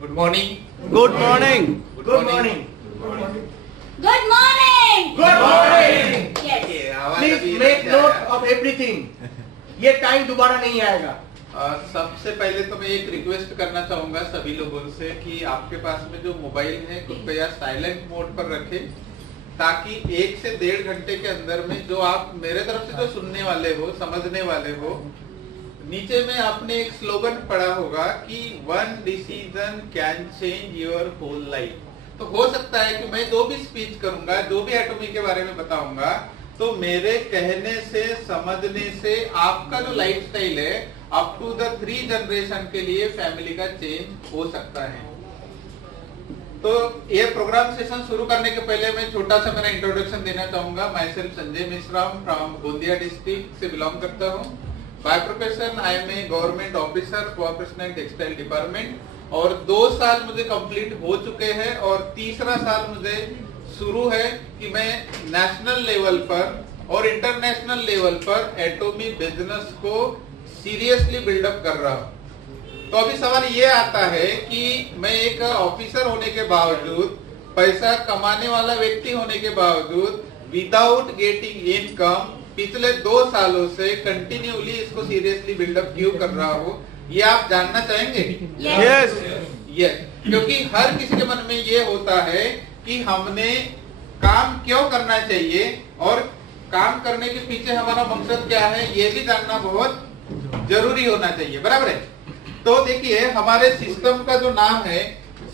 Good morning. Good morning. Good morning. Good morning. Good morning. Yes. Please make note of everything. ये time दोबारा नहीं आएगा। सबसे पहले तो मैं एक रिक्वेस्ट करना चाहूंगा सभी लोगों से कि आपके पास में जो मोबाइल है कृपया साइलेंट मोड पर रखें, ताकि 1 से 1.5 घंटे के अंदर में जो आप मेरे तरफ से जो सुनने वाले हो, समझने वाले हो, नीचे में आपने एक स्लोगन पढ़ा होगा कि 1 decision can change your whole life. तो हो सकता है कि मैं जो भी स्पीच करूंगा, जो भी एटॉमी के बारे में बताऊंगा, तो मेरे कहने से, समझने से आपका जो लाइफस्टाइल है अप टू द 3 जनरेशन के लिए फैमिली का चेंज हो सकता है। तो ये प्रोग्राम सेशन शुरू करने के पहले मैं छोटा सा मेरा इंट्रोडक्शन देना चाहूंगा। Myself Sanjay Mishra from Gondia district से बिलोंग करता हूँ। By profession I am a government officer, cooperation and textile department, और 2 साल मुझे कंप्लीट हो चुके हैं और तीसरा साल मुझे शुरू है कि मैं नेशनल लेवल पर और इंटरनेशनल लेवल पर एटॉमी बिजनेस को सीरियसली बिल्डअप कर रहा हूँ। तो अभी सवाल ये आता है कि मैं एक ऑफिसर होने के बावजूद, पैसा कमाने वाला व्यक्ति होने के बावजूद, विदाउट गेटिंग इनकम पिछले 2 सालों से कंटिन्यूली इसको सीरियसली बिल्डअप क्यों कर रहा हूँ, ये आप जानना चाहेंगे? यस। यस, क्योंकि हर किसी के मन में ये होता है कि हमने काम क्यों करना चाहिए और काम करने के पीछे हमारा मकसद क्या है, ये भी जानना बहुत जरूरी होना चाहिए। बराबर है? तो देखिए, हमारे सिस्टम का जो नाम है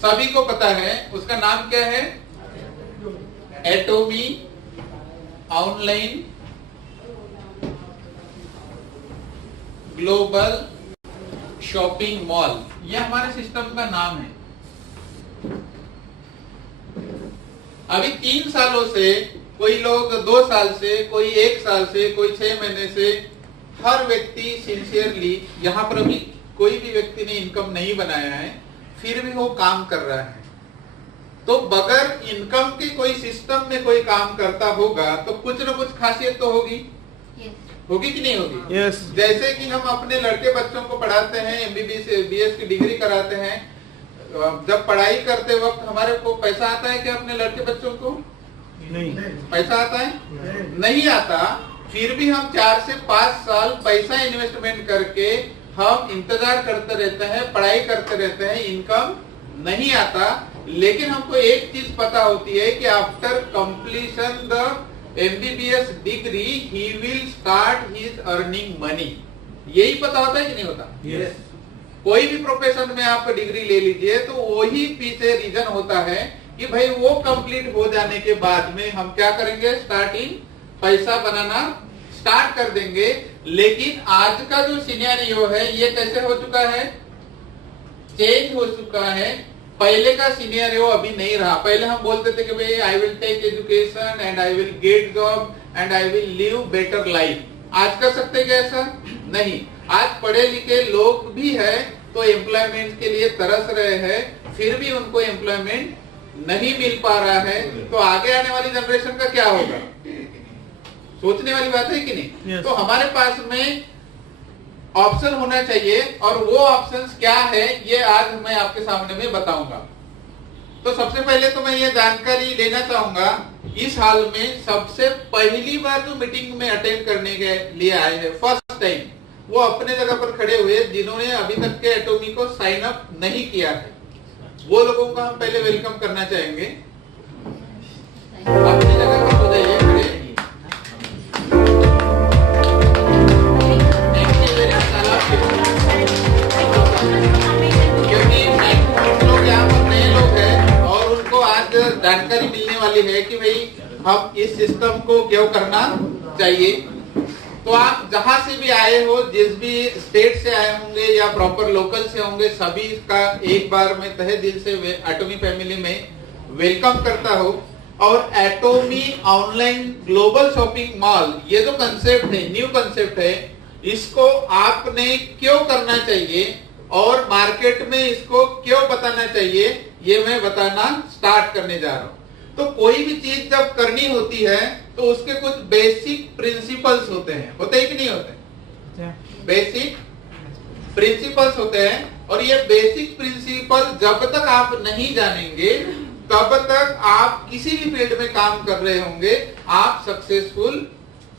सभी को पता है, उसका नाम क्या है? एटॉमी ऑनलाइन ग्लोबल शॉपिंग मॉल, यह हमारे सिस्टम का नाम है। अभी 3 सालों से, कोई लोग 2 साल से, कोई 1 साल से, कोई 6 महीने से, हर व्यक्ति सिंसियरली, यहाँ पर अभी कोई भी व्यक्ति ने इनकम नहीं बनाया है, फिर भी वो काम कर रहा है। तो बगैर इनकम के कोई सिस्टम में कोई काम करता होगा तो कुछ न कुछ खासियत तो होगी। होगी कि नहीं होगी? यस। जैसे कि हम अपने लड़के बच्चों को पढ़ाते हैं, MBBS BS की डिग्री कराते हैं, जब पढ़ाई करते वक्त हमारे को पैसा आता है क्या अपने लड़के बच्चों को? नहीं। पैसा आता है? नहीं आता। फिर भी हम 4 से 5 साल पैसा इन्वेस्टमेंट करके हम इंतजार करते रहते हैं, पढ़ाई करते रहते हैं, इनकम नहीं आता। लेकिन हमको एक चीज पता होती है कि after completion the MBBS degree he will start his earning money. यही पता होता है कि नहीं होता? यस। कोई भी प्रोफेशन में आप डिग्री ले लीजिए तो वही पीछे रीजन होता है कि भाई वो कंप्लीट हो जाने के बाद में हम क्या करेंगे? स्टार्टिंग पैसा बनाना स्टार्ट कर देंगे। लेकिन आज का जो सिनेरियो है ये कैसे हो चुका है? चेंज हो चुका है। पहले का सिनेरियो अभी नहीं रहा। पहले हम बोलते थे कि भाई I will take education and I will get job and I will live better life. आज कर सकते क्या ऐसा? नहीं। आज पढ़े लिखे लोग भी है तो एम्प्लॉयमेंट के लिए तरस रहे हैं, फिर भी उनको एम्प्लॉयमेंट नहीं मिल पा रहा है। तो आगे आने वाली जनरेशन का क्या होगा? सोचने वाली बात है कि नहीं? yes. तो हमारे पास में ऑप्शन होना चाहिए, और वो ऑप्शंस क्या है ये आज मैं आपके सामने में बताऊंगा। तो सबसे पहले तो मैं ये जानकारी लेना चाहूंगा, इस हाल में सबसे पहली बार जो मीटिंग में अटेंड करने के लिए आए हैं फर्स्ट टाइम, वो अपने जगह पर खड़े हुए जिन्होंने अभी तक के एटॉमी को साइन अप नहीं किया है, वो लोगों का हम पहले वेलकम करना चाहेंगे। अपनी जगह पर हो जाइए खड़े। जानकारी मिलने वाली है कि भाई हम इस सिस्टम को क्यों करना चाहिए। तो आप जहां से भी आए हो, जिस भी स्टेट से आए होंगे या प्रॉपर लोकल से होंगे, सभी का एक बार मैं तहे दिल से एटॉमी फैमिली में वेलकम करता हूं। और एटॉमी ऑनलाइन ग्लोबल शॉपिंग मॉल, ये जो कंसेप्ट है, न्यू कंसेप्ट है, इसको आपने क्यों करना चाहिए और मार्केट में इसको क्यों बताना चाहिए, ये मैं बताना स्टार्ट करने जा रहा हूं। तो कोई भी चीज जब करनी होती है तो उसके कुछ बेसिक प्रिंसिपल्स होते हैं, होते हैं कि नहीं होते? बेसिक प्रिंसिपल्स होते हैं। और ये बेसिक प्रिंसिपल जब तक आप नहीं जानेंगे तब तक आप किसी भी फील्ड में काम कर रहे होंगे, आप सक्सेसफुल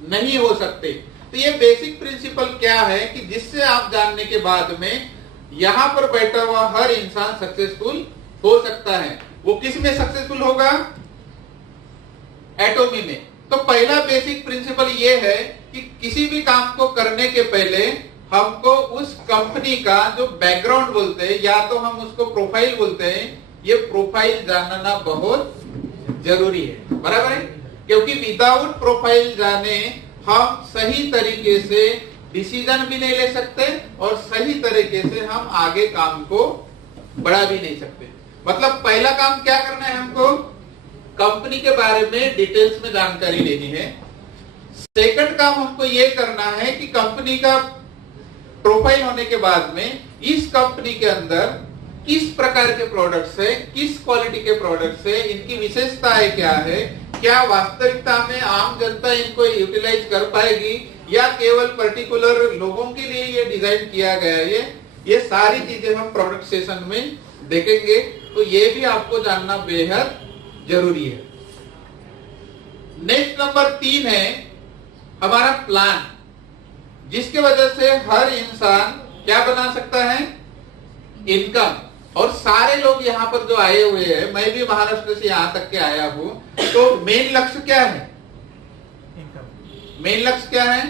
नहीं हो सकते। तो ये बेसिक प्रिंसिपल क्या है कि जिससे आप जानने के बाद में यहां पर बैठा हुआ हर इंसान सक्सेसफुल हो सकता है। वो किस में सक्सेसफुल होगा? एटॉमी में। तो पहला बेसिक प्रिंसिपल ये है कि किसी भी काम को करने के पहले हमको उस कंपनी का जो बैकग्राउंड बोलते हैं या तो हम उसको प्रोफाइल बोलते हैं, ये प्रोफाइल जानना बहुत जरूरी है, बराबर है? क्योंकि विदाउट प्रोफाइल जाने हम सही तरीके से डिसीजन भी नहीं ले सकते और सही तरीके से हम आगे काम को बढ़ा भी नहीं सकते। मतलब पहला काम क्या करना है? हमको कंपनी के बारे में डिटेल्स में जानकारी लेनी है। सेकंड काम हमको ये करना है कि कंपनी का प्रोफाइल होने के बाद में इस कंपनी के अंदर किस प्रकार के प्रोडक्ट्स है, किस क्वालिटी के प्रोडक्ट्स है, इनकी विशेषताएं क्या है, क्या वास्तविकता में आम जनता इनको यूटिलाइज कर पाएगी या केवल पर्टिकुलर लोगों के लिए ये डिजाइन किया गया है, ये सारी चीजें हम प्रोडक्ट सेशन में देखेंगे। तो ये भी आपको जानना बेहद जरूरी है। नेक्स्ट नंबर 3 है हमारा प्लान, जिसके वजह से हर इंसान क्या बना सकता है? इनकम। और सारे लोग यहाँ पर जो आए हुए हैं, मैं भी महाराष्ट्र से यहाँ तक के आया हूं, तो मेन लक्ष्य क्या है? मेन लक्ष्य क्या है?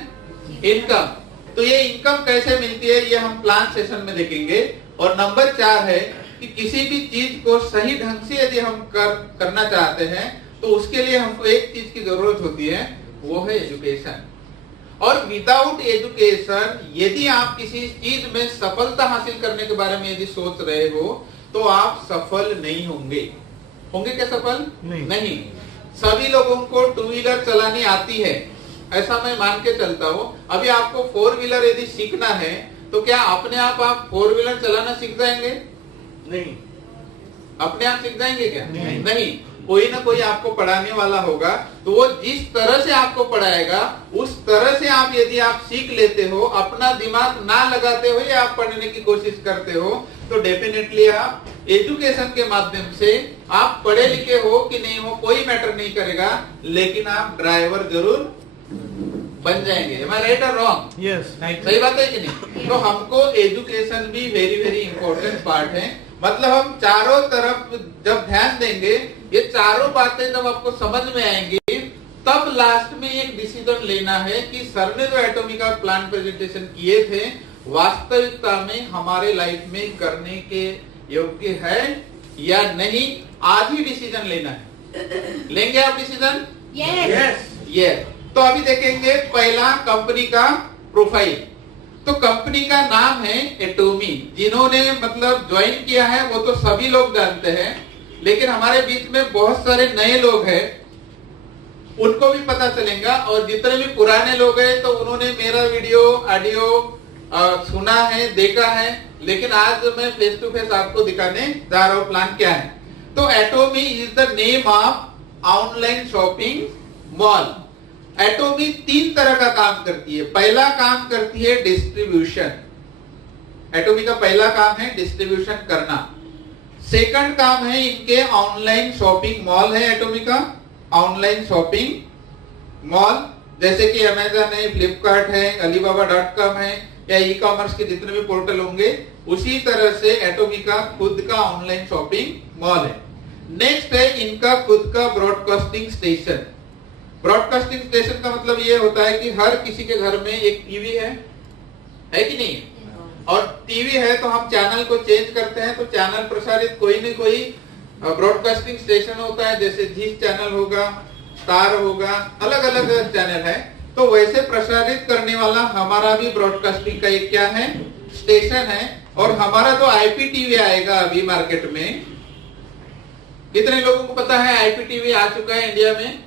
इनकम। तो ये इनकम कैसे मिलती है ये हम प्लान सेशन में देखेंगे। और नंबर 4 है कि किसी भी चीज को सही ढंग से यदि हम करना चाहते हैं तो उसके लिए हमको एक चीज की जरूरत होती है, वो है एजुकेशन। और विदाउट एजुकेशन यदि आप किसी चीज में सफलता हासिल करने के बारे में यदि सोच रहे हो तो आप सफल नहीं होंगे। होंगे क्या सफल? नहीं। सभी लोगों को 2 व्हीलर चलानी आती है, ऐसा मैं मान के चलता हूँ। अभी आपको 4 व्हीलर यदि सीखना है तो क्या अपने आप 4 व्हीलर चलाना सीख जाएंगे? नहीं। अपने आप सीख जाएंगे क्या? नहीं। कोई ना कोई आपको पढ़ाने वाला होगा, तो वो जिस तरह से आपको पढ़ाएगा उस तरह से आप यदि आप सीख लेते हो, अपना दिमाग ना लगाते हुए आप पढ़ने की कोशिश करते हो, तो डेफिनेटली आप एजुकेशन के माध्यम से आप पढ़े लिखे हो कि नहीं हो कोई मैटर नहीं करेगा, लेकिन आप ड्राइवर जरूर बन जाएंगे। Am I right or wrong? Yes. सही बात है कि नहीं? तो हमको एजुकेशन भी वेरी वेरी इंपॉर्टेंट पार्ट है। मतलब हम चारों तरफ जब ध्यान देंगे, ये चारों बातें जब आपको समझ में आएंगी, तब लास्ट में एक डिसीजन लेना है कि सर ने जो एटॉमी का प्लान प्रेजेंटेशन किए थे वास्तविकता में हमारे लाइफ में करने के योग्य है या नहीं। आज ही डिसीजन लेना है। लेंगे आप डिसीजन? यस। तो अभी देखेंगे पहला कंपनी का प्रोफाइल। तो कंपनी का नाम है एटॉमी। जिन्होंने मतलब ज्वाइन किया है वो तो सभी लोग जानते हैं, लेकिन हमारे बीच में बहुत सारे नए लोग हैं, उनको भी पता चलेगा। और जितने भी पुराने लोग हैं तो उन्होंने मेरा वीडियो ऑडियो सुना है, देखा है, लेकिन आज मैं फेस टू फेस आपको दिखाने जा रहा हूँ प्लान क्या है। तो एटॉमी is the name of online shopping mall. एटॉमी 3 तरह का काम करती है। पहला काम करती है डिस्ट्रीब्यूशन। एटॉमी का पहला काम है डिस्ट्रीब्यूशन करना। सेकंड काम है इनके ऑनलाइन शॉपिंग मॉल है। एटॉमी का ऑनलाइन शॉपिंग मॉल, जैसे कि अमेजन है, फ्लिपकार्ट है, alibaba.com है या ई कॉमर्स के जितने भी पोर्टल होंगे, उसी तरह से एटॉमी का खुद का ऑनलाइन शॉपिंग मॉल है। नेक्स्ट है इनका खुद का ब्रॉडकास्टिंग स्टेशन। ब्रॉडकास्टिंग स्टेशन का मतलब ये होता है कि हर किसी के घर में एक टीवी है कि नहीं? और टीवी है तो हम चैनल को चेंज करते हैं, तो चैनल प्रसारित कोई न कोई ब्रॉडकास्टिंग स्टेशन होता है, जैसे जी चैनल होगा, स्टार होगा, अलग अलग चैनल है। तो वैसे प्रसारित करने वाला हमारा भी ब्रॉडकास्टिंग का एक क्या है? स्टेशन है। और हमारा जो IPTV आएगा अभी मार्केट में, कितने लोगों को पता है IPTV आ चुका है इंडिया में?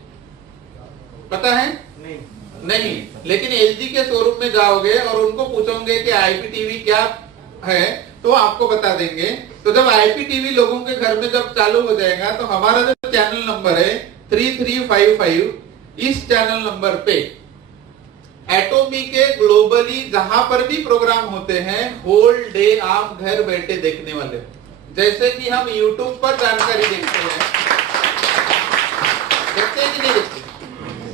पता है? नहीं। लेकिन LG के शोरूम में जाओगे और उनको पूछोगे कि IPTV क्या है तो आपको बता देंगे। तो जब IPTV लोगों के घर में जब चालू हो जाएगा तो हमारा जो चैनल नंबर है 3355, इस चैनल नंबर पे एटोमी के ग्लोबली जहां पर भी प्रोग्राम होते हैं होल डे आप घर बैठे देखने वाले हो। जैसे कि हम YouTube पर जानकारी देखते हैं कि नहीं देखते?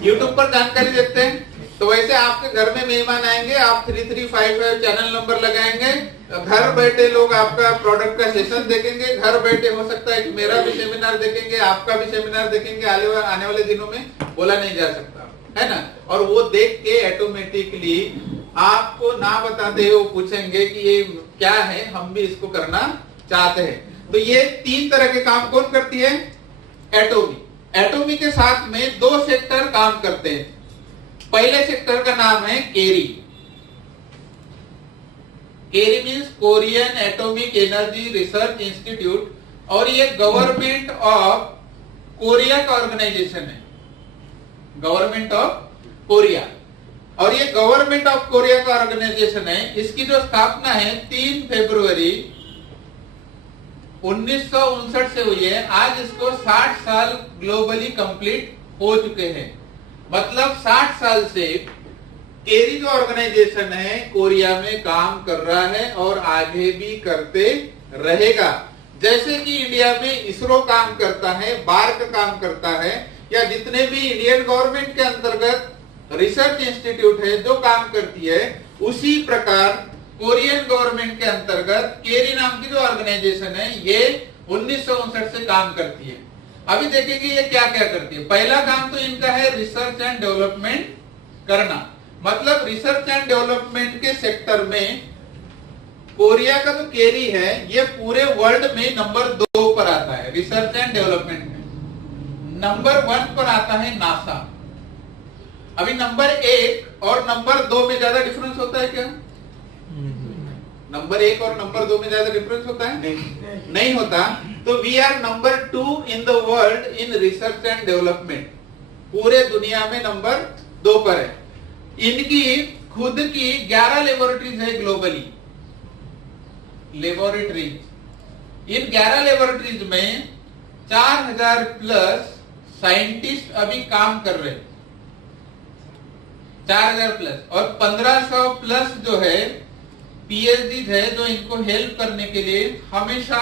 YouTube पर जानकारी देखते हैं तो वैसे आपके घर में मेहमान आएंगे, आप 3355 चैनल नंबर लगाएंगे, घर बैठे लोग आपका प्रोडक्ट का सेशन देखेंगे, घर बैठे हो सकता है कि मेरा भी सेमिनार देखेंगे, आपका भी सेमिनार देखेंगे, आने वाले दिनों में बोला नहीं जा सकता है ना। और वो देख के ऑटोमेटिकली आपको ना बताते हुए पूछेंगे कि ये क्या है, हम भी इसको करना चाहते हैं। तो ये 3 तरह के काम कौन करती है? एटोमी। एटोमी के साथ में 2 सेक्टर काम करते हैं। पहले सेक्टर का नाम है KAERI. KAERI means Korean atomic energy research institute, और ये गवर्नमेंट ऑफ कोरिया का ऑर्गेनाइजेशन है, गवर्नमेंट ऑफ कोरिया। और ये गवर्नमेंट ऑफ कोरिया का ऑर्गेनाइजेशन है। इसकी जो स्थापना है 3 फरवरी 1959 से हुई है। आज इसको 60 साल ग्लोबली कंप्लीट हो चुके हैं। मतलब 60 साल से केरी जो ऑर्गेनाइजेशन है कोरिया में काम कर रहा है और आगे भी करते रहेगा। जैसे कि इंडिया में इसरो काम करता है, बार्क काम करता है, या जितने भी इंडियन गवर्नमेंट के अंतर्गत रिसर्च इंस्टीट्यूट है जो काम करती है, उसी प्रकार कोरियन गवर्नमेंट के अंतर्गत केरी नाम की जो ऑर्गेनाइजेशन है ये 1959 से काम करती है। अभी देखेंगे ये क्या क्या करती है। पहला काम तो इनका है रिसर्च एंड डेवलपमेंट करना। मतलब रिसर्च एंड डेवलपमेंट के सेक्टर में कोरिया का जो केरी है ये पूरे वर्ल्ड में नंबर 2 पर आता है। रिसर्च एंड डेवलपमेंट में नंबर 1 पर आता है नासा। अभी नंबर 1 और नंबर 2 में ज्यादा डिफरेंस होता है क्या? नंबर 1 और नंबर 2 में ज्यादा डिफरेंस होता है? नहीं होता। तो we are number 2 in the world in research and development. पूरे दुनिया में नंबर 2 पर है। इनकी खुद की 11 लेबोरेटरीज है ग्लोबली। लेबोरेटरीज, इन 11 लेबोरेटरीज में 4000 प्लस साइंटिस्ट अभी काम कर रहे हैं। 4000 प्लस, और 1500 प्लस जो है पीएचडी है जो इनको हेल्प करने के लिए हमेशा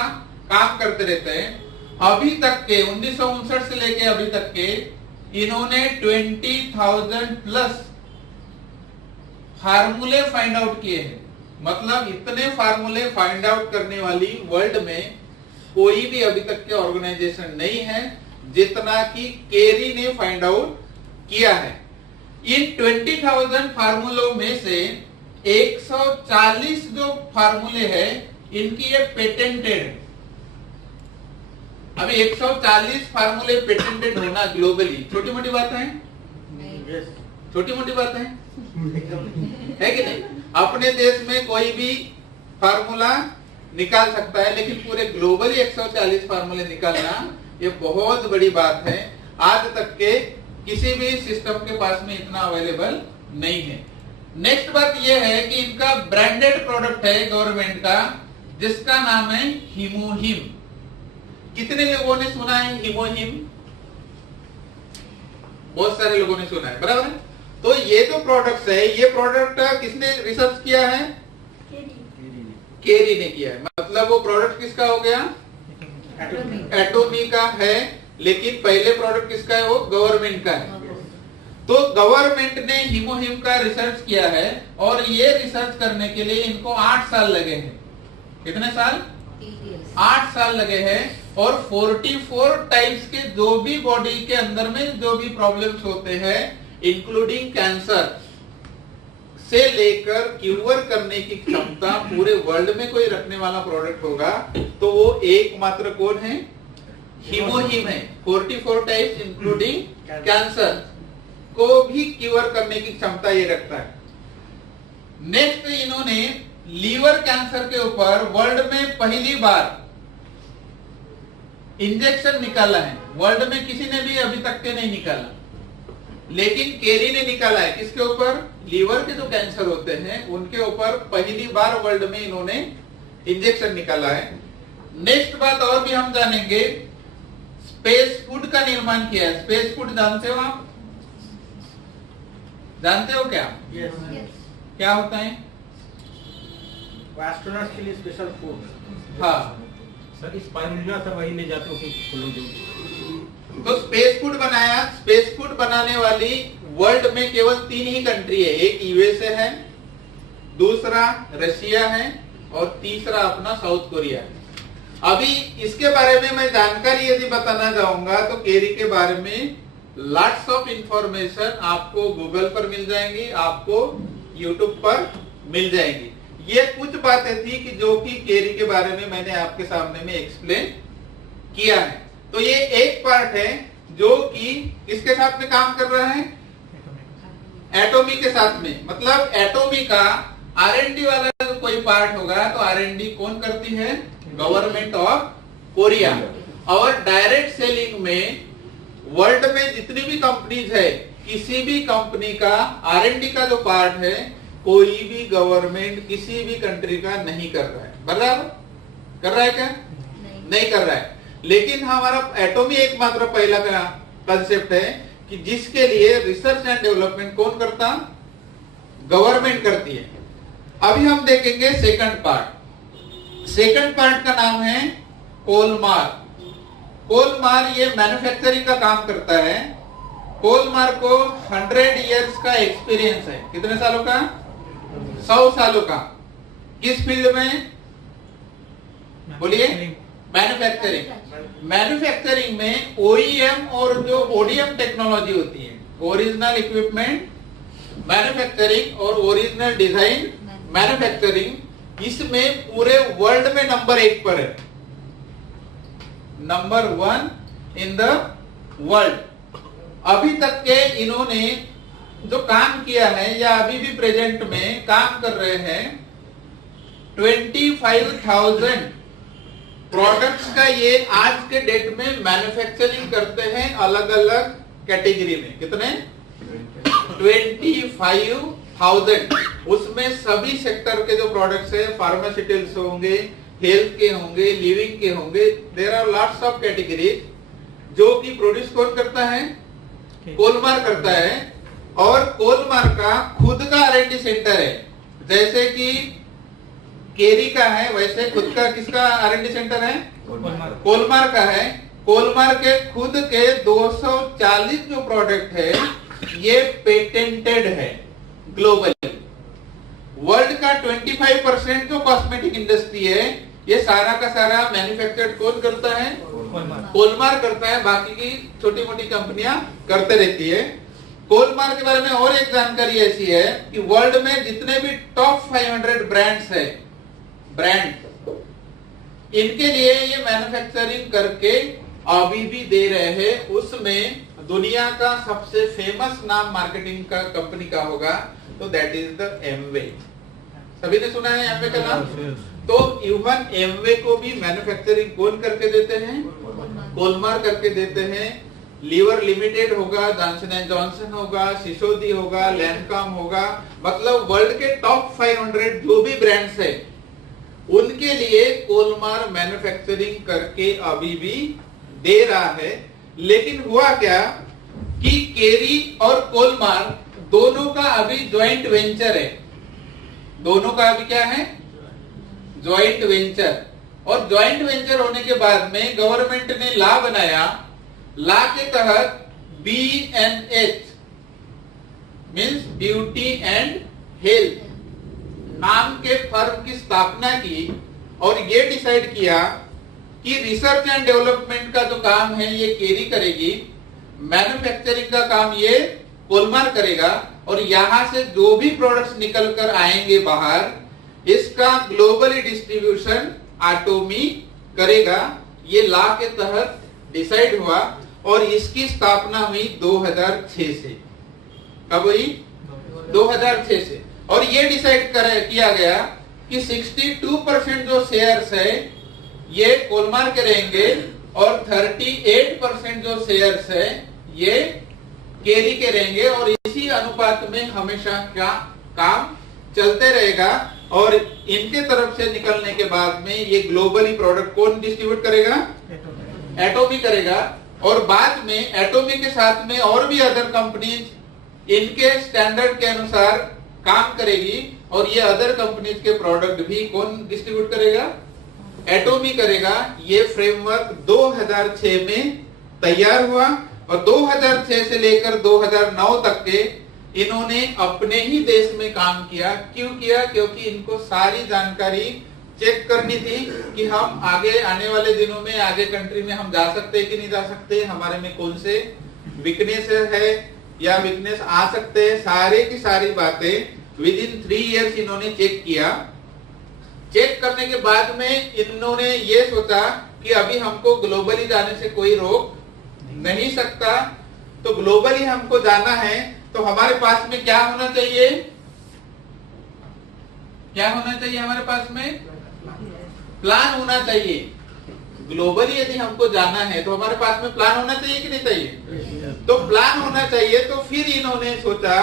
काम करते रहते हैं। अभी तक के 1959 से लेके अभी तक के इन्होंने 20,000 प्लस फार्मूले फाइंड आउट किए हैं। मतलब इतने फार्मूले फाइंड आउट करने वाली वर्ल्ड में कोई भी अभी तक के ऑर्गेनाइजेशन नहीं है जितना कि केरी ने फाइंड आउट किया है। इन 20,000 फार्मूलों में से 140 जो फार्मूले हैं इनकी ये पेटेंटेड। अभी 140 फार्मूले पेटेंटेड होना ग्लोबली छोटी मोटी बात है? छोटी मोटी बात है कि नहीं? अपने देश में कोई भी फार्मूला निकाल सकता है, लेकिन पूरे ग्लोबली 140 फार्मूले निकालना ये बहुत बड़ी बात है। आज तक के किसी भी सिस्टम के पास में इतना अवेलेबल नहीं है। नेक्स्ट बात यह है कि इनका ब्रांडेड प्रोडक्ट है गवर्नमेंट का जिसका नाम है हिमोहिम। कितने लोगों ने सुना है हिमोहिम? बहुत सारे लोगों ने सुना है, बराबर है। तो ये जो प्रोडक्ट्स है, ये प्रोडक्ट किसने रिसर्च किया है? केरी ने किया है। मतलब वो प्रोडक्ट किसका हो गया? एटोमी का है, लेकिन पहले प्रोडक्ट किसका है? वो गवर्नमेंट का है। तो गवर्नमेंट ने हिमोहिम का रिसर्च किया है और ये रिसर्च करने के लिए इनको 8 साल लगे हैं। कितने साल? 8 साल लगे हैं। और 44 टाइप्स के जो भी बॉडी के अंदर में जो भी प्रॉब्लम्स होते हैं इंक्लूडिंग कैंसर से लेकर क्यूर करने की क्षमता पूरे वर्ल्ड में कोई रखने वाला प्रोडक्ट होगा तो वो एकमात्र कौन है? हिमोहिम है। 44 टाइप्स इंक्लूडिंग कैंसर को भी क्यूर करने की क्षमता ये रखता है। नेक्स्ट इन्होंने लीवर कैंसर के ऊपर वर्ल्ड में पहली बार इंजेक्शन निकाला है। वर्ल्ड में किसी ने भी अभी तक के नहीं निकाला, लेकिन केरी ने निकाला है। किसके ऊपर? लीवर के जो कैंसर होते हैं उनके ऊपर पहली बार वर्ल्ड में इन्होंने इंजेक्शन निकाला है। नेक्स्ट बात और भी हम जानेंगे, स्पेस फूड का निर्माण किया है। स्पेस फूड जानते हो आप? जानते हो क्या? Yes. क्या होता है? एस्ट्रोनॉट्स के लिए स्पेशल फूड। हाँ, सर स्पाइरुलिना सब वही ले जाते हो कि फूलों जो तो स्पेस फूड बनाया। स्पेस फूड बनाने वाली वर्ल्ड में केवल 3 ही कंट्री है। एक यूएसए है, दूसरा रशिया है और तीसरा अपना साउथ कोरिया है। अभी इसके बारे में मैं जानकारी यदि बताना चाहूंगा तो केरी के बारे में लॉट्स ऑफ इंफॉर्मेशन आपको गूगल पर मिल जाएंगी, आपको यूट्यूब पर मिल जाएंगी। ये कुछ बातें थी कि जो कि केरी के बारे में मैंने आपके सामने में एक्सप्लेन किया है। तो ये एक पार्ट है जो कि किसके साथ में काम कर रहा है? एटॉमी के साथ में। मतलब एटॉमी का R&D वाला जो कोई पार्ट होगा तो R&D कौन करती है? Government of Korea. और डायरेक्ट सेलिंग में वर्ल्ड में जितनी भी कंपनीज है, किसी भी कंपनी का R&D का जो पार्ट है कोई भी गवर्नमेंट किसी भी कंट्री का नहीं कर रहा है। बराबर कर रहा है क्या? नहीं कर रहा है। लेकिन हमारा एटॉमी एकमात्र पहला का कंसेप्ट है कि जिसके लिए रिसर्च एंड डेवलपमेंट कौन करता? गवर्नमेंट करती है। अभी हम देखेंगे सेकंड पार्ट। सेकंड पार्ट का नाम है कोलमार। कोलमार ये मैन्युफैक्चरिंग का काम करता है। कोलमार को 100 इयर्स का एक्सपीरियंस है। कितने सालों का? 100 सालों का। किस फील्ड में? बोलिए। मैन्युफैक्चरिंग। मैन्युफैक्चरिंग में OEM और जो ODM टेक्नोलॉजी होती है, ओरिजिनल इक्विपमेंट मैन्युफैक्चरिंग और ओरिजिनल डिजाइन मैन्युफैक्चरिंग, इसमें पूरे वर्ल्ड में नंबर 1 पर है। Number 1 in the world. अभी तक के इन्होंने जो काम किया है या अभी भी प्रेजेंट में काम कर रहे हैं 25,000 प्रोडक्ट्स का ये आज के डेट में मैन्युफैक्चरिंग करते हैं अलग अलग कैटेगरी में। कितने? 25,000। उसमें सभी सेक्टर के जो प्रोडक्ट्स है, फार्मास्यूटिकल्स होंगे, हेल्थ के होंगे, लिविंग के होंगे, there are lots of categories जो कि प्रोड्यूस कौन करता है? कोलमार करता है। और कोलमार का खुद का R&D सेंटर है। जैसे कि केरी का है वैसे खुद का किसका R&D सेंटर है? कोलमार का है। कोलमार के खुद के 240 जो प्रोडक्ट है ये पेटेंटेड है ग्लोबली। वर्ल्ड का 25% जो कॉस्मेटिक इंडस्ट्री है ये सारा का सारा मैन्युफैक्चर्ड कौन करता है? कोलमार करता है। बाकी की छोटी मोटी कंपनियां करते रहती है। कोलमार के बारे में और एक जानकारी ऐसी है कि वर्ल्ड में जितने भी टॉप 500 ब्रांड्स है, ब्रांड, इनके लिए ये मैन्युफैक्चरिंग करके अभी भी दे रहे हैं। उसमें दुनिया का सबसे फेमस नाम मार्केटिंग का कंपनी का होगा तो दैट इज द एमवे। सभी ने सुना है एमवे का नाम? तो इवन एमवे को भी मैन्युफैक्चरिंग कौन करके देते हैं? कोलमार करके देते हैं। लीवर लिमिटेड होगा, जॉनसन एंड जॉनसन होगा, सिसोदी होगा, लैंडकॉम होगा, मतलब वर्ल्ड के टॉप 500 जो भी ब्रांड्स है उनके लिए कोलमार मैन्युफैक्चरिंग करके अभी भी दे रहा है। लेकिन हुआ क्या कि केरी और कोलमार दोनों का अभी ज्वाइंट वेंचर है। दोनों का अभी क्या है? Joint venture. और ज्वाइंट वेंचर होने के बाद में गवर्नमेंट ने लॉ बनाया। लॉ के तहत BNH means beauty and health नाम के फर्म की स्थापना की और ये डिसाइड किया कि रिसर्च एंड डेवलपमेंट का जो काम है ये केरी करेगी, मैन्युफैक्चरिंग का काम ये कोलमार करेगा, और यहां से जो भी प्रोडक्ट्स निकल कर आएंगे बाहर, इसका ग्लोबली डिस्ट्रीब्यूशन एटॉमी करेगा। ये लॉ के तहत डिसाइड हुआ और इसकी स्थापना हुई 2006 से। कब हुई? 2006 से। और ये डिसाइड किया गया कि 62% जो शेयर्स है ये कोलमार के रहेंगे और 38% जो शेयर्स है ये केरी के रहेंगे, और इसी अनुपात में हमेशा क्या काम चलते रहेगा। और इनके तरफ से निकलने के बाद में ये ग्लोबली प्रोडक्ट कौन डिस्ट्रीब्यूट करेगा? एटॉमी करेगा। और बाद में एटॉमी के साथ में और भी अदर कंपनीज इनके स्टैंडर्ड के अनुसार काम करेगी और ये अदर कंपनीज के प्रोडक्ट भी कौन डिस्ट्रीब्यूट करेगा? एटोमी करेगा। ये फ्रेमवर्क 2006 में तैयार हुआ और 2006 से लेकर 2009 तक के इन्होंने अपने ही देश में काम किया। क्यों किया? क्योंकि इनको सारी जानकारी चेक करनी थी कि हम आगे आने वाले दिनों में आगे कंट्री में हम जा सकते हैं कि नहीं जा सकते, हमारे में कौन से वीकनेस है या वीकनेस आ सकते हैं, सारे की सारी बातें विद इन 3 इयर्स इन्होंने चेक किया। चेक करने के बाद में इन्होंने ये सोचा कि अभी हमको ग्लोबली जाने से कोई रोक नहीं सकता, तो ग्लोबली हमको जाना है तो हमारे पास में क्या होना चाहिए? क्या होना चाहिए हमारे पास में? प्लान होना चाहिए। ग्लोबली यदि हमको जाना है तो हमारे पास में प्लान होना चाहिए कि नहीं चाहिए? तो प्लान होना चाहिए। तो फिर इन्होंने सोचा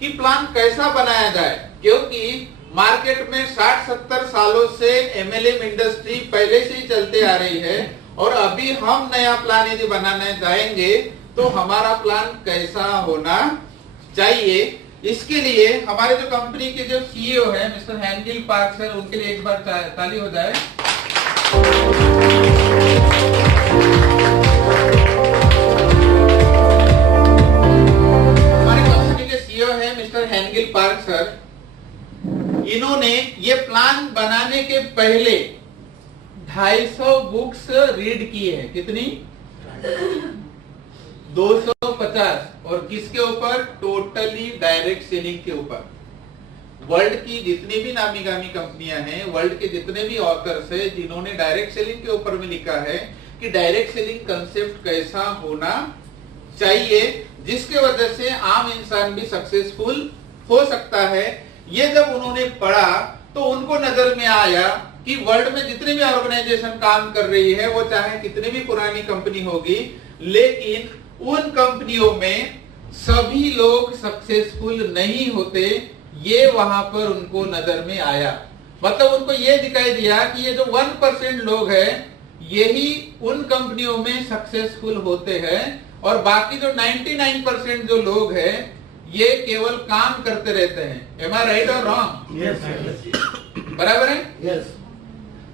कि प्लान कैसा बनाया जाए, क्योंकि मार्केट में 60-70 सालों से एमएलएम इंडस्ट्री पहले से ही चलते आ रही है और अभी हम नया प्लान यदि बनाने जाएंगे तो हमारा प्लान कैसा होना चाहिए। इसके लिए हमारे जो कंपनी के जो सीईओ है मिस्टर हैंगिल पार्क सर, उनके लिए एक बार ताली हो जाए। हमारे कंपनी के सीईओ है मिस्टर हैंगिल पार्क सर। इन्होंने ये प्लान बनाने के पहले 250 बुक्स रीड की है। कितनी? 250। और किसके ऊपर? टोटली डायरेक्ट सेलिंग के ऊपर। वर्ल्ड की जितनी भी नामी गामी कंपनियां हैं, वर्ल्ड के जितने भी ऑथर्स हैं जिन्होंने डायरेक्ट सेलिंग के ऊपर में लिखा है कि डायरेक्ट सेलिंग कंसेप्ट कैसा होना चाहिए जिसके वजह से आम इंसान भी सक्सेसफुल हो सकता है। ये जब उन्होंने पढ़ा तो उनको नजर में आया कि वर्ल्ड में जितनी भी ऑर्गेनाइजेशन काम कर रही है वो चाहे कितनी भी पुरानी कंपनी होगी, लेकिन उन कंपनियों में सभी लोग सक्सेसफुल नहीं होते। ये वहां पर उनको नजर में आया। मतलब उनको ये दिखाई दिया कि ये जो 1% लोग हैं यही उन कंपनियों में सक्सेसफुल होते हैं और बाकी जो 99% जो लोग हैं ये केवल काम करते रहते हैं। एम आई राइट और रॉन्ग? बराबर है? यस।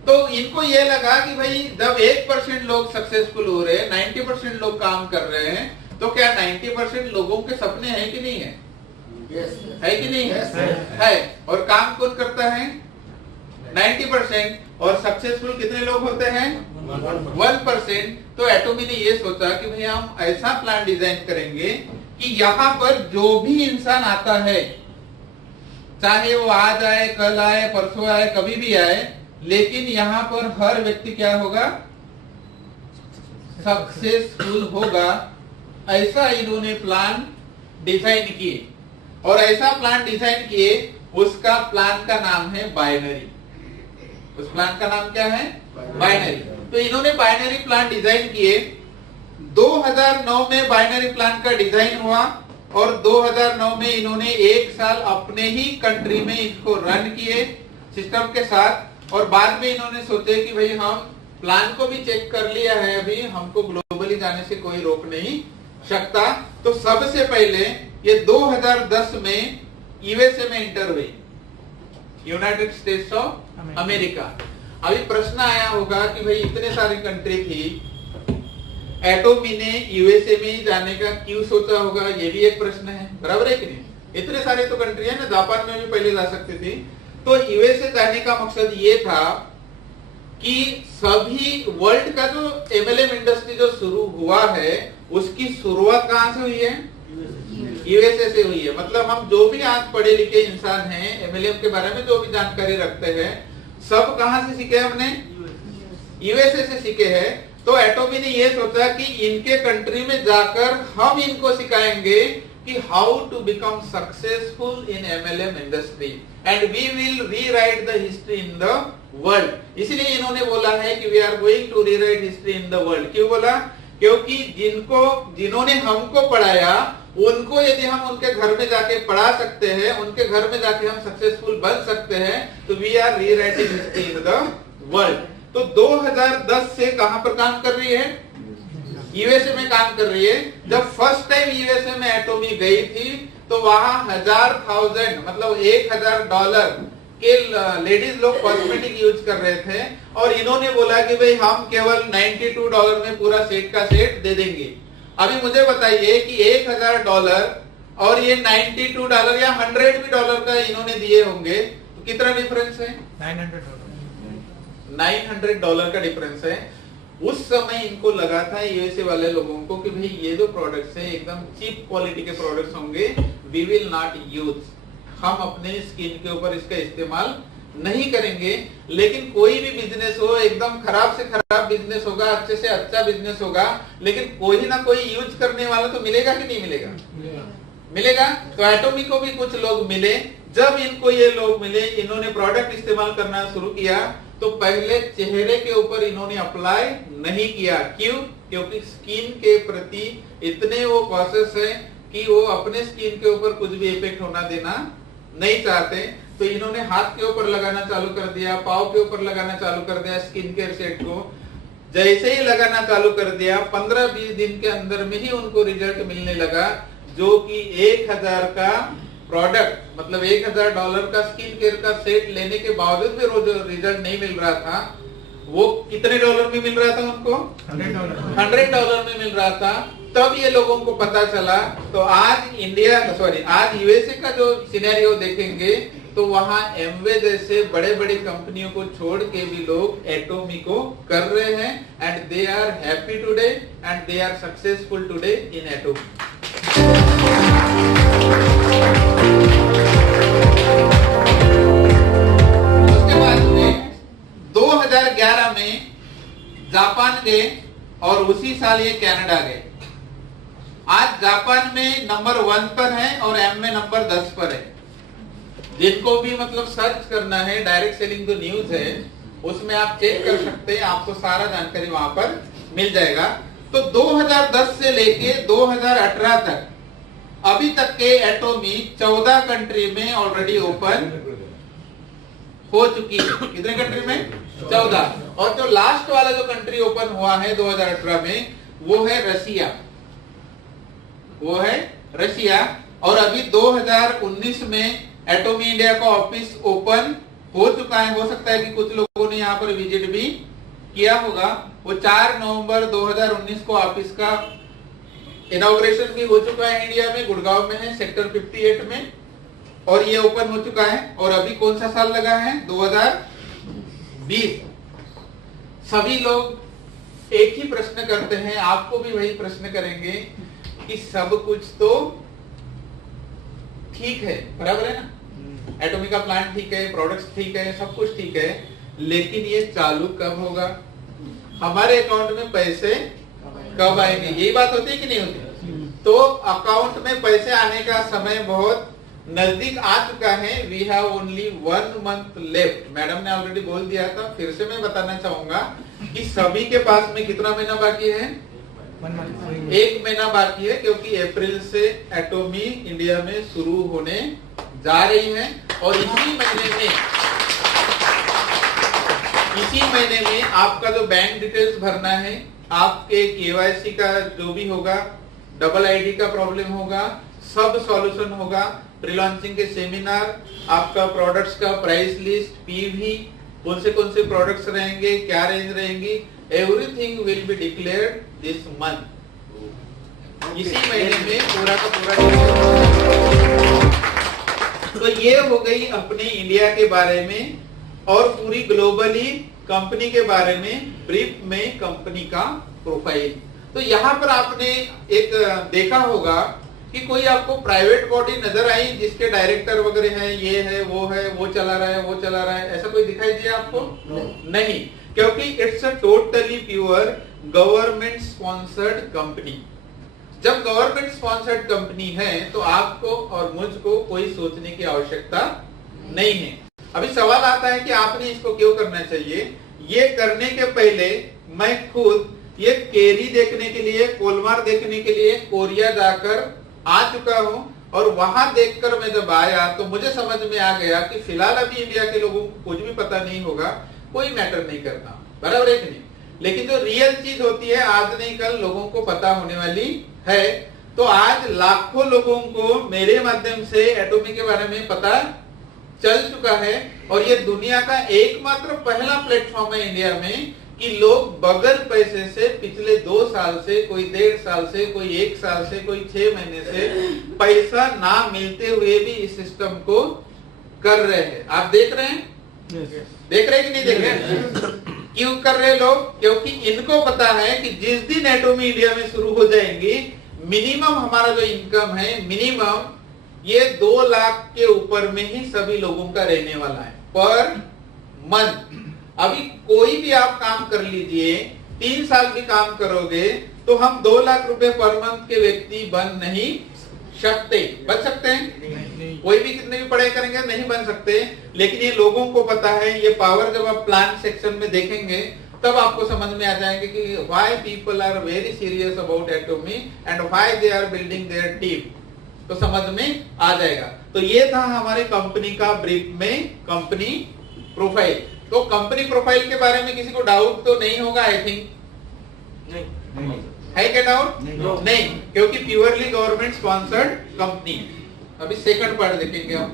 तो इनको ये लगा कि भाई जब 1% लोग सक्सेसफुल हो रहे हैं, 90% लोग काम कर रहे हैं, तो क्या 90% लोगों के सपने हैं कि नहीं है? है कि नहीं है? और काम कौन करता है? 90%। और सक्सेसफुल कितने लोग होते हैं? 1%। तो एटोमी ने ये सोचा कि भाई हम ऐसा प्लान डिजाइन करेंगे कि यहाँ पर जो भी इंसान आता है, चाहे वो आज आए, कल आए, परसों आए, कभी भी आए, लेकिन यहाँ पर हर व्यक्ति क्या होगा? सक्सेसफुल होगा। ऐसा इन्होंने प्लान डिजाइन किए और ऐसा प्लान डिजाइन किए, उसका प्लान का नाम है बाइनरी। उस प्लान का नाम क्या है? बाइनरी। तो इन्होंने बाइनरी प्लान डिजाइन किए। 2009 में बाइनरी प्लान का डिजाइन हुआ और 2009 में इन्होंने 1 साल अपने ही कंट्री में इसको रन किए सिस्टम के साथ और बाद में इन्होंने सोचे कि भाई हम प्लान को भी चेक कर लिया है, अभी हमको ग्लोबली जाने से कोई रोक नहीं सकता। तो सबसे पहले ये 2010 में यूएसए में इंटर हुई, यूनाइटेड स्टेट्स ऑफ अमेरिका। अभी प्रश्न आया होगा कि भाई इतने सारी कंट्री थी, एटोमी ने यूएसए में ही जाने का क्यों सोचा होगा? ये भी एक प्रश्न है। बराबर है कि नहीं? इतने सारे तो कंट्री है ना, जापान में भी पहले जा सकती थी। तो यूएसए जाने का मकसद ये था कि सभी वर्ल्ड का जो एमएलएम इंडस्ट्री जो शुरू हुआ है उसकी शुरुआत कहां से हुई है? यूएसए से हुई है। मतलब हम जो भी आज पढ़े लिखे इंसान हैं, एमएलएम के बारे में जो भी जानकारी रखते हैं, सब कहां से सीखे हमने? यूएसए से सीखे हैं। तो एटोमी ने ये सोचा कि इनके कंट्री में जाकर हम इनको सिखाएंगे कि how to become successful in MLM industry and we will rewrite the history in the world. इसलिए इन्होंने बोला है कि we are going to rewrite history in the world. क्यों बोला? क्योंकि जिन्होंने हमको पढ़ाया उनको यदि हम उनके घर में जाके पढ़ा सकते हैं, उनके घर में जाके हम सक्सेसफुल बन सकते हैं, तो we are rewriting history in the world. तो 2010 से कहां पर काम कर रही है? यूएसए में काम कर रही है। जब फर्स्ट टाइम यूएसए में एटोमी गई थी तो वहां 1000 मतलब $1000 के लेडीज लोग कॉस्मेटिक यूज कर रहे थे और इन्होंने बोला कि भाई हम केवल $92 में पूरा सेट का सेट दे देंगे। अभी मुझे बताइए कि $1000 और ये $92 या $100 का इन्होंने दिए होंगे तो कितना डिफरेंस है? $900 का डिफरेंस है। उस समय इनको लगा था यूएसए वाले लोगों को कि भाई ये जो प्रोडक्ट्स है एकदम चीप क्वालिटी के प्रोडक्ट्स होंगे, वी विल नॉट यूज, हम अपने स्किन के ऊपर इसका इस्तेमाल नहीं करेंगे। लेकिन कोई भी बिजनेस हो, एकदम खराब से खराब बिजनेस होगा, अच्छे से अच्छा बिजनेस होगा, लेकिन कोई ना कोई यूज करने वाला तो मिलेगा कि नहीं मिलेगा? मिलेगा। तो एटोमी को भी कुछ लोग मिले। जब इनको ये लोग मिले, इन्होंने प्रोडक्ट इस्तेमाल करना शुरू किया तो पहले चेहरे के ऊपर इन्होंने अप्लाई नहीं किया। क्यों? क्योंकि स्किन के प्रति इतने वो कॉशियस है कि वो अपने स्किन के ऊपर कुछ भी इफेक्ट होना देना नहीं चाहते। तो इन्होंने हाथ के ऊपर लगाना चालू कर दिया, पाँव के ऊपर लगाना चालू कर दिया स्किन केयर सेट को। जैसे ही लगाना चालू कर दिया 15-20 दिन के अंदर में ही उनको रिजल्ट मिलने लगा, जो कि 1000 का प्रोडक्ट मतलब $1000 का स्किन केयर का सेट लेने के बावजूद भी रोज रिजल्ट नहीं मिल रहा था। वो कितने डॉलर में मिल रहा था उनको? $100 में मिल रहा था। तब ये लोगों को पता चला। तो आज यूएसए का जो सिनेरियो देखेंगे तो वहां एमवे जैसे बड़े बड़े कंपनियों को छोड़ के भी लोग एटोमी को कर रहे हैं and they are happy today and they are successful today in Atomy. उसके बाद में 2011 में जापान गए और उसी साल ये कनाडा गए। आज जापान में नंबर 1 पर है और एम में नंबर 10 पर है। जिनको भी मतलब सर्च करना है, डायरेक्ट सेलिंग जो न्यूज है उसमें आप चेक कर सकते हैं, आपको सारा जानकारी वहां पर मिल जाएगा। तो 2010 से लेके 2018 तक अभी तक के एटोमी 14 कंट्री में ऑलरेडी ओपन हो चुकी है। कितने कंट्री में? 14। और जो लास्ट वाला जो कंट्री ओपन हुआ है 2018 में वो है रशिया। और अभी 2019 में एटोमी इंडिया का ऑफिस ओपन हो चुका है। हो सकता है कि कुछ लोगों ने यहाँ पर विजिट भी किया होगा। वो 4 नवंबर 2019 को ऑफिस का इनॉग्रेशन भी हो चुका है। इंडिया में गुड़गांव में है, सेक्टर 58 में, और ये ओपन हो चुका है। और अभी कौन सा साल लगा है? 2020। सभी लोग एक ही प्रश्न करते हैं, आपको भी वही प्रश्न करेंगे कि सब कुछ तो ठीक है, बराबर है ना? एटोमी का प्लांट ठीक है, प्रोडक्ट्स ठीक है, सब कुछ ठीक है, लेकिन ये चालू कब होगा? हमारे अकाउंट में पैसे कब आएंगे? यही बात होती है कि नहीं होती? तो अकाउंट में पैसे आने का समय बहुत नजदीक आ चुका है। We have only 1 month left. Madam ने ऑलरेडी बोल दिया था, फिर से मैं बताना चाहूंगा कि सभी के पास में कितना महीना बाकी है? 1 महीना बाकी है, क्योंकि अप्रैल से एटोमी इंडिया में शुरू होने जा रही है। और इसी महीने में आपका जो बैंक डिटेल्स भरना है, आपके केवाईसी का जो भी होगा, डबल आईडी का प्रॉब्लम होगा, सब सॉल्यूशन होगा। प्री लॉन्चिंग के सेमिनार, आपका प्रोडक्ट्स का प्राइस लिस्ट, पीवी, कौन से प्रोडक्ट्स रहेंगे, क्या रेंज रहेंगी, everything will be declared this month. इसी महीने में पूरा का पूरा। तो ये हो गई अपने इंडिया के बारे में और पूरी ग्लोबली कंपनी के बारे में ब्रीफ में कंपनी का प्रोफाइल। तो यहाँ पर आपने एक देखा होगा कि कोई आपको प्राइवेट बॉडी नजर आई जिसके डायरेक्टर वगैरह है, ये है, वो चला रहा है, ऐसा कोई दिखाई दिया आपको? नहीं, क्योंकि it's a totally pure government sponsored company. जब गवर्नमेंट स्पॉन्सर्ड कंपनी है तो आपको और मुझको कोई सोचने की आवश्यकता नहीं है। अभी सवाल आता है कि आपने इसको क्यों करना चाहिए। ये करने के पहले मैं खुद ये केरी देखने के लिए, कोलमार देखने के लिए कोरिया जाकर आ चुका हूं, और वहां देखकर मैं जब आया तो मुझे समझ में आ गया कि फिलहाल अभी इंडिया के लोगों को कुछ भी पता नहीं होगा, कोई मैटर नहीं करता, बराबर है कि नहीं? लेकिन जो रियल चीज होती है आज नहीं कल लोगों को पता होने वाली है। तो आज लाखों लोगों को मेरे माध्यम से एटॉमी के बारे में पता चल चुका है और ये दुनिया का एकमात्र पहला प्लेटफॉर्म है इंडिया में कि लोग बगैर पैसे से पिछले 2 साल से, कोई 1.5 साल से, कोई 1 साल से, कोई 6 महीने से पैसा ना मिलते हुए भी इस सिस्टम को कर रहे हैं। आप देख रहे हैं? देख रहे हैं कि नहीं देख रहे? क्यों कर रहे लोग? क्योंकि इनको पता है कि जिस दिन एटॉमी इंडिया में शुरू हो जाएंगी, मिनिमम हमारा जो इनकम है, मिनिमम ये 2 लाख के ऊपर में ही सभी लोगों का रहने वाला है पर मंथ। अभी कोई भी आप काम कर लीजिए, 3 साल भी काम करोगे तो हम 2 लाख रुपए पर मंथ के व्यक्ति बन नहीं सकते। बन सकते हैं? कोई भी कितने भी पढ़ाई करेंगे नहीं बन सकते। लेकिन ये लोगों को पता है। ये पावर जब आप प्लान सेक्शन में देखेंगे तब आपको समझ में आ जाएंगे कि why people are very serious about Atomy and why they are building their team, तो समझ में आ जाएगा। तो ये था हमारे कंपनी का ब्रीफ में कंपनी प्रोफाइल। तो कंपनी प्रोफाइल के बारे में किसी को डाउट तो नहीं होगा आई थिंक? नहीं है क्या डाउट? नहीं, क्योंकि प्योरली गवर्नमेंट स्पॉन्सर्ड कंपनी। अभी सेकंड पार्ट देखेंगे हम।